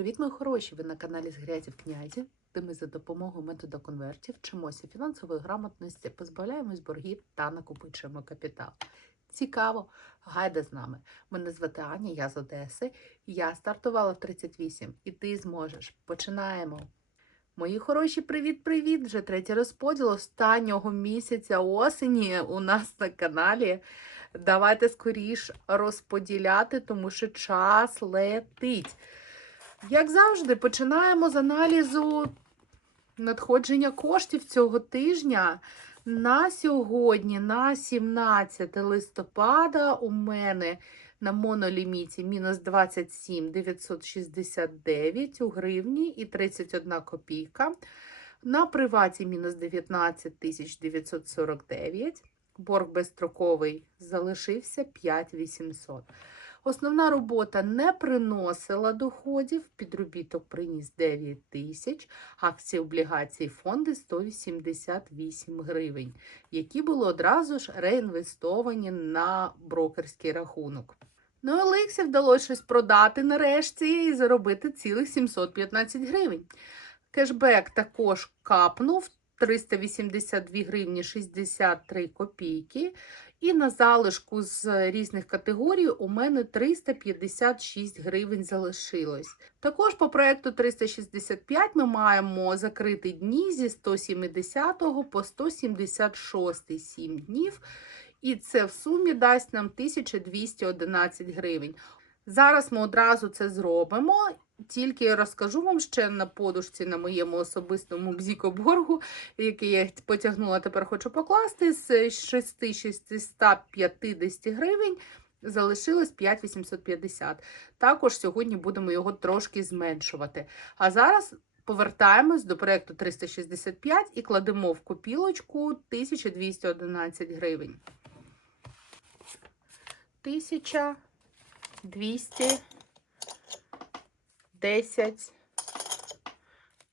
Привіт, мої хороші! Ви на каналі Згрязів князів, де ми за допомогою методу конвертів вчимося фінансової грамотності, позбавляємось боргів та накопичуємо капітал. Цікаво! Гайда з нами. Мене звати Аня, я з Одеси. Я стартувала в 38, і ти зможеш. Починаємо! Мої хороші, привіт-привіт! Вже третій розподіл останнього місяця осені у нас на каналі. Давайте скоріш розподіляти, тому що час летить. Як завжди, починаємо з аналізу надходження коштів цього тижня. На сьогодні, на 17 листопада, у мене на моноліміті мінус 27 969 у гривні і 31 копійка. На приваті мінус 19 949. Борг безстроковий залишився 5800. Основна робота не приносила доходів, підробіток приніс 9 тисяч, акції, облігації, фонди 188 гривень, які були одразу ж реінвестовані на брокерський рахунок. Ну і Олексі вдалося щось продати нарешті і заробити цілих 715 гривень. Кешбек також капнув 382 гривні 63 копійки. І на залишку з різних категорій у мене 356 гривень залишилось. Також по проекту 365 ми маємо закриті дні зі 170 по 176 7 днів. І це в сумі дасть нам 1211 гривень. Зараз ми одразу це зробимо. Тільки розкажу вам ще на подушці на моєму особистому бзікоборгу, який я потягнула, тепер хочу покласти з 6650 гривень. Залишилось 5850. Також сьогодні будемо його трошки зменшувати. А зараз повертаємось до проєкту 365 і кладемо в копілочку 1211 гривень. 1200 10,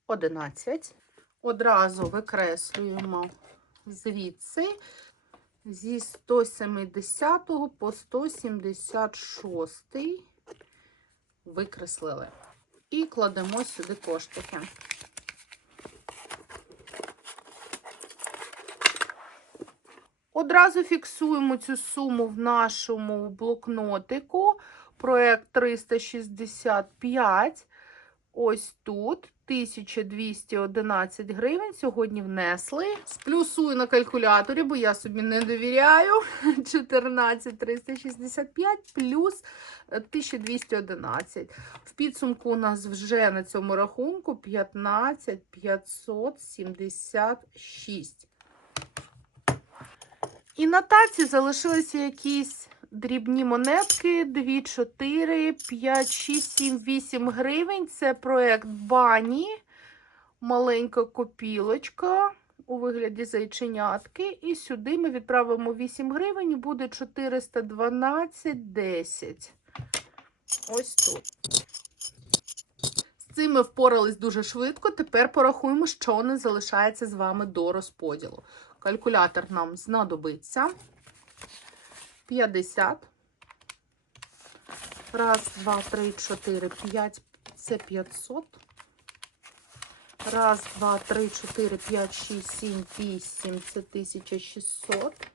11. Одразу викреслюємо звідси зі 170 по 176 викреслили. І кладемо сюди коштики. Одразу фіксуємо цю суму в нашому блокнотику. Проект 365. Ось тут 1211 гривень. Сьогодні внесли. Сплюсую на калькуляторі, бо я собі не довіряю. 14 365 плюс 1211. В підсумку у нас вже на цьому рахунку 15 576. І на таці залишилися якісь дрібні монетки 2, 4, 5, 6, 7, 8 гривень. Це проект Бані. Маленька копілочка у вигляді зайченятки. І сюди ми відправимо 8 гривень буде 412,10. Ось тут. З цим ми впорались дуже швидко. Тепер порахуємо, що не залишається з вами до розподілу. Калькулятор нам знадобиться. 50. Раз, два, три, чотири, п'ять. Це 500. Раз, два, три, чотири, п'ять, шість, сім, вісім. Це 1600.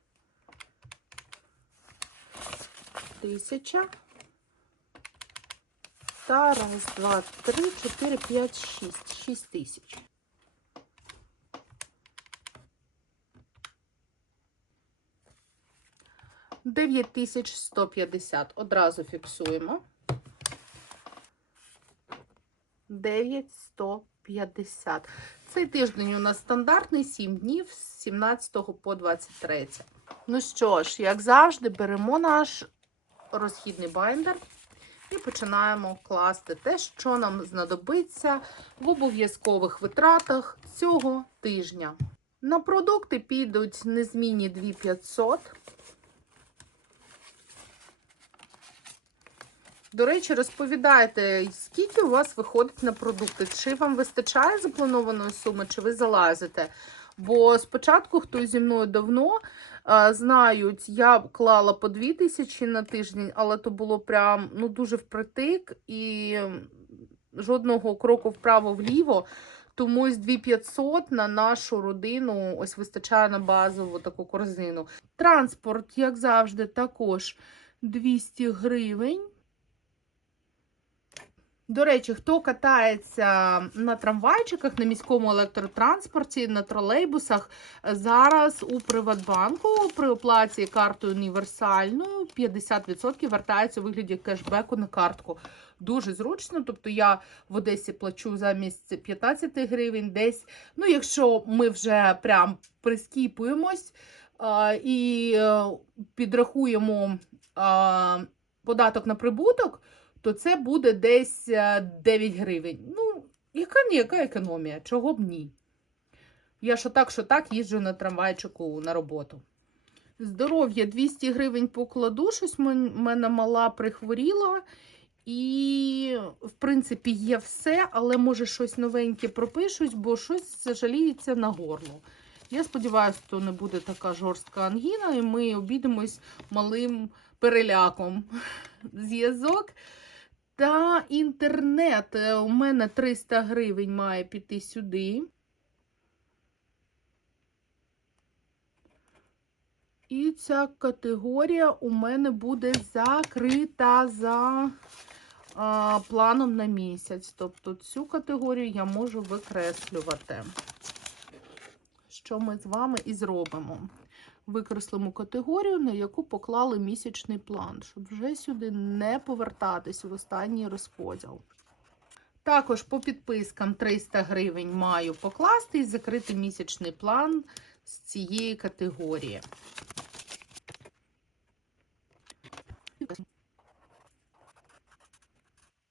Тисяча. Та раз, два, три, чотири, п'ять, шість. Шість тисяч. Дев'ять тисяч сто п'ятдесят. Одразу фіксуємо. Дев'ять сто п'ятдесят. Цей тиждень у нас стандартний 7 днів з 17 по 23. Ну що ж, як завжди, беремо наш розхідний байндер і починаємо класти те, що нам знадобиться в обов'язкових витратах цього тижня. На продукти підуть незмінні 2500. До речі, розповідайте, скільки у вас виходить на продукти? Чи вам вистачає запланованої суми, чи ви залазите? Бо спочатку, хто зі мною давно знають, я клала по 2000 на тиждень, але то було прям ну, дуже впритик. І жодного кроку вправо-вліво. Тому ось 2500 на нашу родину ось вистачає на базову таку корзину. Транспорт, як завжди, також 200 гривень. До речі, хто катається на трамвайчиках, на міському електротранспорті, на тролейбусах, зараз у Приватбанку при оплаті картою універсальною 50% вертається у вигляді кешбеку на картку. Дуже зручно. Тобто я в Одесі плачу замість 15 гривень, десь. Ну, якщо ми вже прям прискіпуємось і е, підрахуємо податок на прибуток, то це буде десь е, 9 гривень. Ну, яка ніяка економія? Чого б ні? Я що так, що так їжджу на трамвайчику на роботу. Здоров'я 200 гривень покладу, щось мен- мене мала прихворіла. І, в принципі, є все, але може щось новеньке пропишуть, бо щось жаліється на горло. Я сподіваюся, то не буде така жорстка ангіна, і ми обійдемось малим переляком. Зв'язок та інтернет. Е, У мене 300 гривень має піти сюди. І ця категорія у мене буде закрита за а, планом на місяць. Тобто цю категорію я можу викреслювати. Що ми з вами і зробимо. Викреслимо категорію, на яку поклали місячний план, щоб вже сюди не повертатись в останній розподіл. Також по підпискам 300 гривень маю покласти і закрити місячний план з цієї категорії.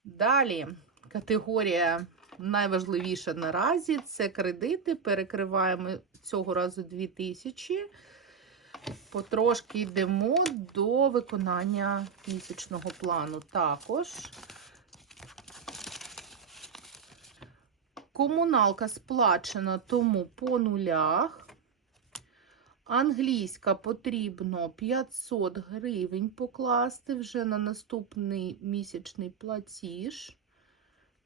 Далі категорія найважливіша наразі це кредити. Перекриваємо цього разу 2000. Потрошки йдемо до виконання місячного плану. Також комуналка сплачена, тому по нулях. Англійська потрібно 500 гривень покласти вже на наступний місячний платіж.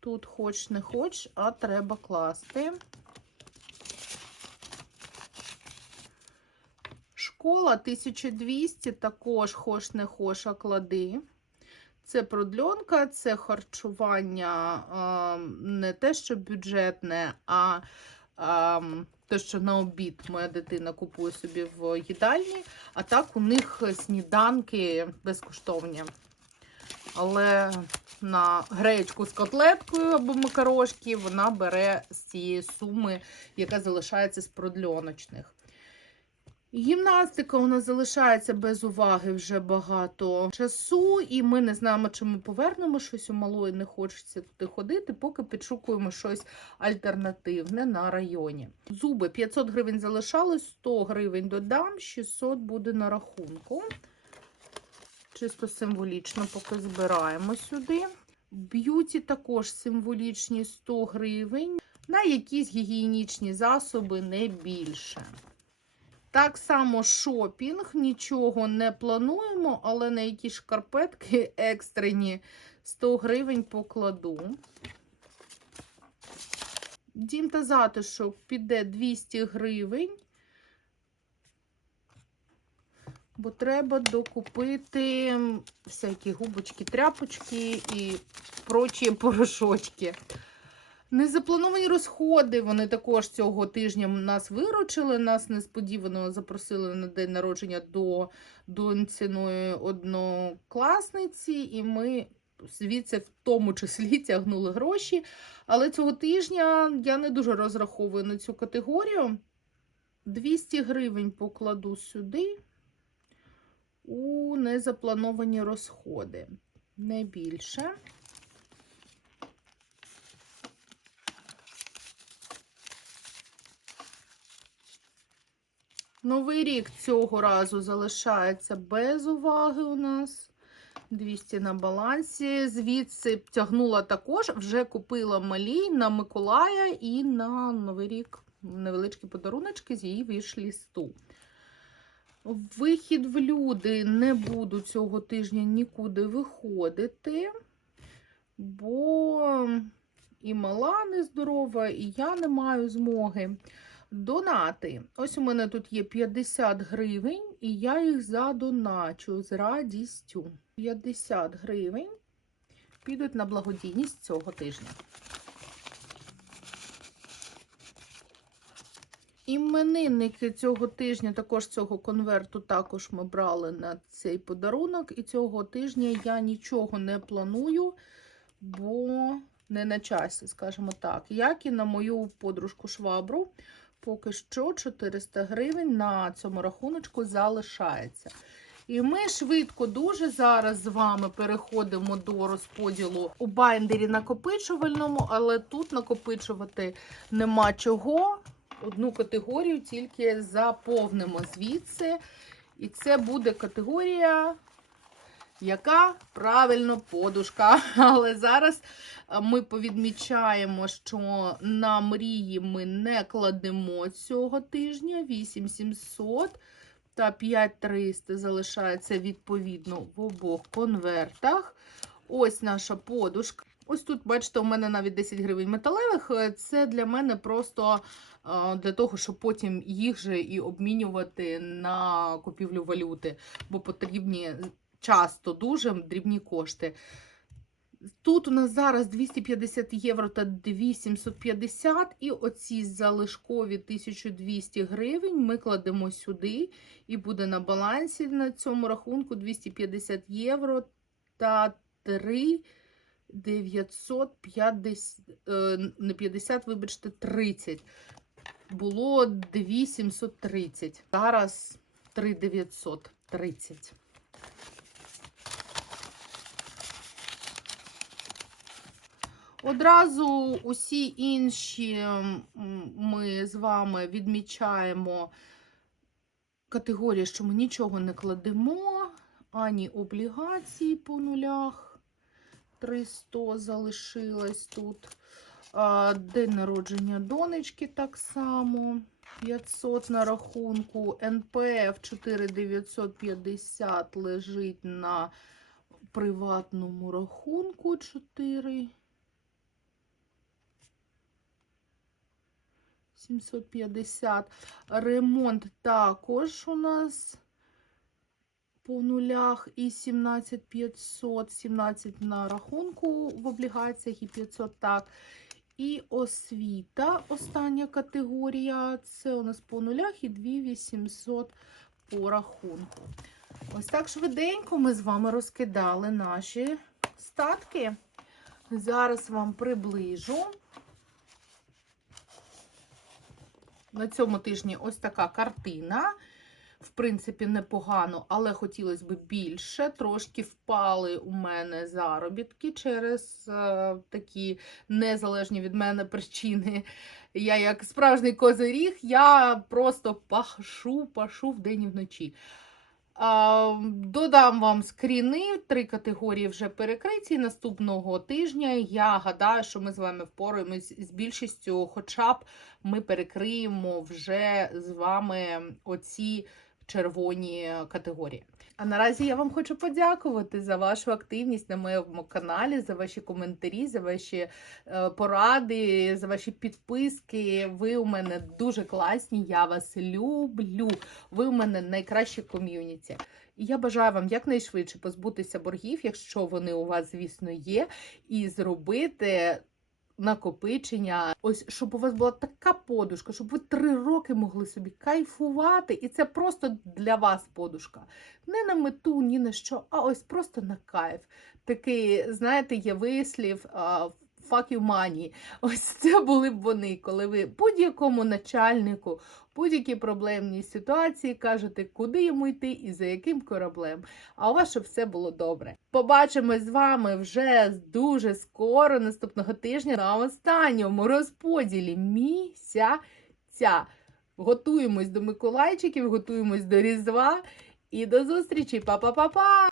Тут хоч не хоч, а треба класти. Школа 1200, також хоч не хоч, а клади. Це продльонка, це харчування а, не те, що бюджетне, а, а те, що на обід моя дитина купує собі в їдальні, а так у них сніданки безкоштовні. Але на гречку з котлеткою або макарошки вона бере з цієї суми, яка залишається з продльоночних. Гімнастика у нас залишається без уваги вже багато часу, і ми не знаємо, чи ми повернемо щось у малої, не хочеться туди ходити, поки підшукуємо щось альтернативне на районі. Зуби 500 гривень залишалось, 100 гривень додам, 600 буде на рахунку. Чисто символічно, поки збираємо сюди. Б'юті також символічні 100 гривень. На якісь гігієнічні засоби не більше. Так само шопінг, нічого не плануємо, але на якісь шкарпетки екстрені 100 гривень покладу. Дім та затишок піде 200 гривень, бо треба докупити всякі губочки, тряпочки і прочі порошочки. Незаплановані розходи. Вони також цього тижня нас виручили. Нас несподівано запросили на день народження до доньциної однокласниці, і ми звідси в тому числі тягнули гроші. Але цього тижня я не дуже розраховую на цю категорію. 200 гривень покладу сюди у незаплановані розходи. Не більше. Новий рік цього разу залишається без уваги у нас. 200 на балансі. Звідси тягнула також, вже купила малій на Миколая і на Новий рік невеличкі подаруночки з її вішлісту. Вихід в люди не буду цього тижня нікуди виходити, бо і мала нездорова, і я не маю змоги. Донати. Ось у мене тут є 50 гривень, і я їх задоначу з радістю. 50 гривень підуть на благодійність цього тижня. Іменинники цього тижня, також цього конверту, також ми брали на цей подарунок. І цього тижня я нічого не планую, бо не на часі, скажімо так. Як і на мою подружку швабру, поки що 400 гривень на цьому рахуночку залишається. І ми швидко дуже зараз з вами переходимо до розподілу у байндері накопичувальному, але тут накопичувати нема чого. Одну категорію тільки заповнимо звідси. І це буде категорія, яка правильно подушка. Але зараз е, ми повідмічаємо, що на мрії ми не кладемо цього тижня 8700 та 5300 залишається відповідно в обох конвертах. Ось наша подушка. Ось тут, бачите, у мене навіть 10 гривень металевих. Е, Це для мене просто е, для того, щоб потім їх же і обмінювати на купівлю валюти, бо потрібні часто дуже дрібні кошти. Тут у нас зараз 250 євро та 2750, і оці залишкові 1200 гривень ми кладемо сюди, і буде на балансі на цьому рахунку 250 євро та 3 950, е, не 50, вибачте, 30. Було 2730. Зараз 3930. Одразу усі інші ми з вами відмічаємо категорії, що ми нічого не кладемо, ані облігації по нулях. 300 залишилось тут. День народження донечки так само. 500 на рахунку. НПФ 4950 лежить на приватному рахунку 4. 750. Ремонт також у нас по нулях і 17500, 17 на рахунку в облігаціях і 500 так. І освіта, остання категорія, це у нас по нулях і 2800 по рахунку. Ось так швиденько ми з вами розкидали наші статки. Зараз вам приближу. На цьому тижні ось така картина. В принципі, непогано, але хотілося б більше. Трошки впали у мене заробітки через е, такі незалежні від мене причини. Я, як справжній козиріг, я просто пашу, пашу вдень і вночі. Додам вам скріни, три категорії вже перекриті. Наступного тижня я гадаю, що ми з вами впораємось з більшістю, хоча б ми перекриємо вже з вами оці червоні категорії. А наразі я вам хочу подякувати за вашу активність на моєму каналі, за ваші коментарі, за ваші е, поради, за ваші підписки. Ви у мене дуже класні. Я вас люблю. Ви у мене найкраще ком'юніті. І я бажаю вам якнайшвидше позбутися боргів, якщо вони у вас, звісно, є, і зробити накопичення. Ось щоб у вас була така подушка, щоб ви три роки могли собі кайфувати, і це просто для вас подушка. Не на мету, ні на що, а ось просто на кайф. Такий, знаєте, є вислів. Fuck you money. Ось це були б вони, коли ви будь-якому начальнику, будь-якій проблемній ситуації кажете, куди йому йти і за яким кораблем. А у вас щоб все було добре. Побачимось з вами вже дуже скоро, наступного тижня, на останньому розподілі місяця. Готуємось до Миколайчиків, готуємось до Різдва і до зустрічі. Па-па-па-па!